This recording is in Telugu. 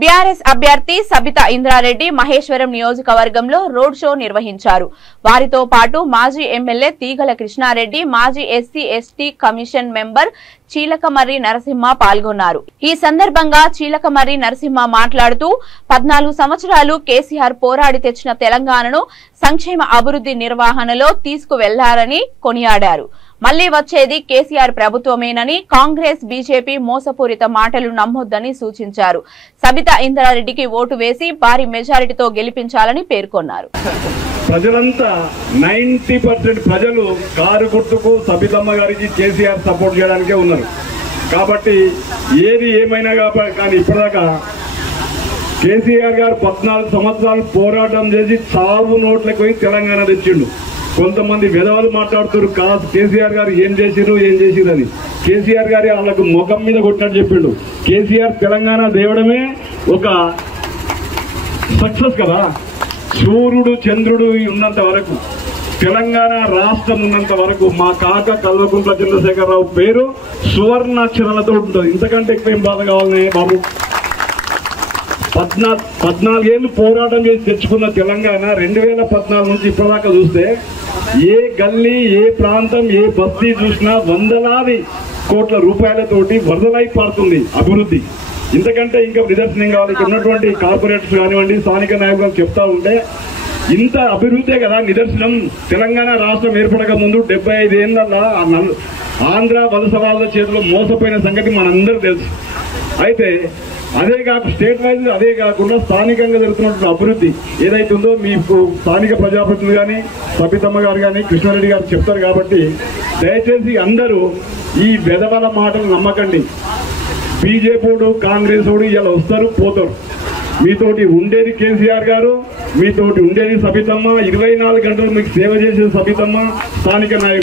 బీఆర్ఎస్ అభ్యర్థి సబితా ఇంద్రారెడ్డి మహేశ్వరం నియోజకవర్గంలో రోడ్ షో నిర్వహించారు. వారితో పాటు మాజీ ఎమ్మెల్యే తీగల కృష్ణారెడ్డి, మాజీ SC ST commission member Cheelakamarri Narasimha పాల్గొన్నారు. ఈ సందర్భంగా చీలకమర్రి నరసింహ మాట్లాడుతూ 14 సంవత్సరాలు కేసీఆర్ పోరాడి తెచ్చిన తెలంగాణను సంక్షేమ అభివృద్ధి నిర్వహణలో తీసుకువెళ్లారని కొనియాడారు. మళ్లీ వచ్చేది కేసీఆర్ ప్రభుత్వమేనని, కాంగ్రెస్ బీజేపీ మోసపూరిత మాటలు నమ్మొద్దని సూచించారు. సబితా ఇంద్రారెడ్డికి ఓటు వేసి భారీ మెజారిటీతో గెలిపించాలని పేర్కొన్నారు. ప్రజలంతా 90% ప్రజలు కారు గుర్తుకు సబితమ్మ గారికి కేసీఆర్ సపోర్ట్ చేయడానికే ఉన్నారు. కాబట్టి ఏది ఏమైనా కానీ ఇప్పటిదాకా కేసీఆర్ గారు 14 సంవత్సరాలు పోరాటం చేసి చావు నోట్లకు పోయి తెలంగాణ తెచ్చిండు. కొంతమంది విధవలు మాట్లాడుతున్నారు కాదు కేసీఆర్ గారు ఏం చేసిరని. కేసీఆర్ గారి వాళ్ళకు ముఖం మీద కొట్టినట్టు చెప్పిండు. కేసీఆర్ తెలంగాణ దేవడమే ఒక సక్సెస్ కదా. సూర్యుడు చంద్రుడు ఉన్నంత వరకు, తెలంగాణ రాష్ట్రం ఉన్నంత వరకు మా కాక కల్వకుంట్ల చంద్రశేఖరరావు పేరు సువర్ణాక్షరాలతో ఉంటుంది. ఇంతకంటే ఎక్కువ ఏం బాధ కావాలనే బాబు. 14 ఏళ్ళు పోరాటం చేసి తెచ్చుకున్న తెలంగాణ 2014 నుంచి ఇప్పటిదాకా చూస్తే ఏ గల్లీ, ఏ ప్రాంతం, ఏ బస్తీ చూసినా వందలాది కోట్ల రూపాయలతోటి వరదలై పారుతుంది అభివృద్ధి. ఇంతకంటే ఇంకా నిదర్శనం కావాలి. ఇక్కడ ఉన్నటువంటి కార్పొరేటర్స్ కానివ్వండి, స్థానిక నాయకులు చెప్తా ఉంటే ఇంత అభివృద్ధే కదా నిదర్శనం. తెలంగాణ రాష్ట్రం ఏర్పడక ముందు 75 ఏళ్లలో ఆంధ్ర వలసవాళ్ళ చేతిలో మోసపోయిన సంగతి మనందరూ తెలుసు. అయితే అదే కాకుండా స్టేట్ వైజ్, అదే కాకుండా స్థానికంగా జరుగుతున్నటువంటి అభివృద్ధి ఏదైతే ఉందో మీకు స్థానిక ప్రజాప్రతినిధులు కానీ, సబితమ్మ గారు కానీ, కృష్ణారెడ్డి గారు చెప్తారు. కాబట్టి దయచేసి అందరూ ఈ వెధవల మాటలు నమ్మకండి. బీజేపీ కాంగ్రెస్ ఇలా వస్తారు పోతారు. మీతోటి ఉండేది కేసీఆర్ గారు, మీతోటి ఉండేది సబితమ్మ. 24 గంటలు మీకు సేవ చేసే సబితమ్మ, స్థానిక నాయకులు.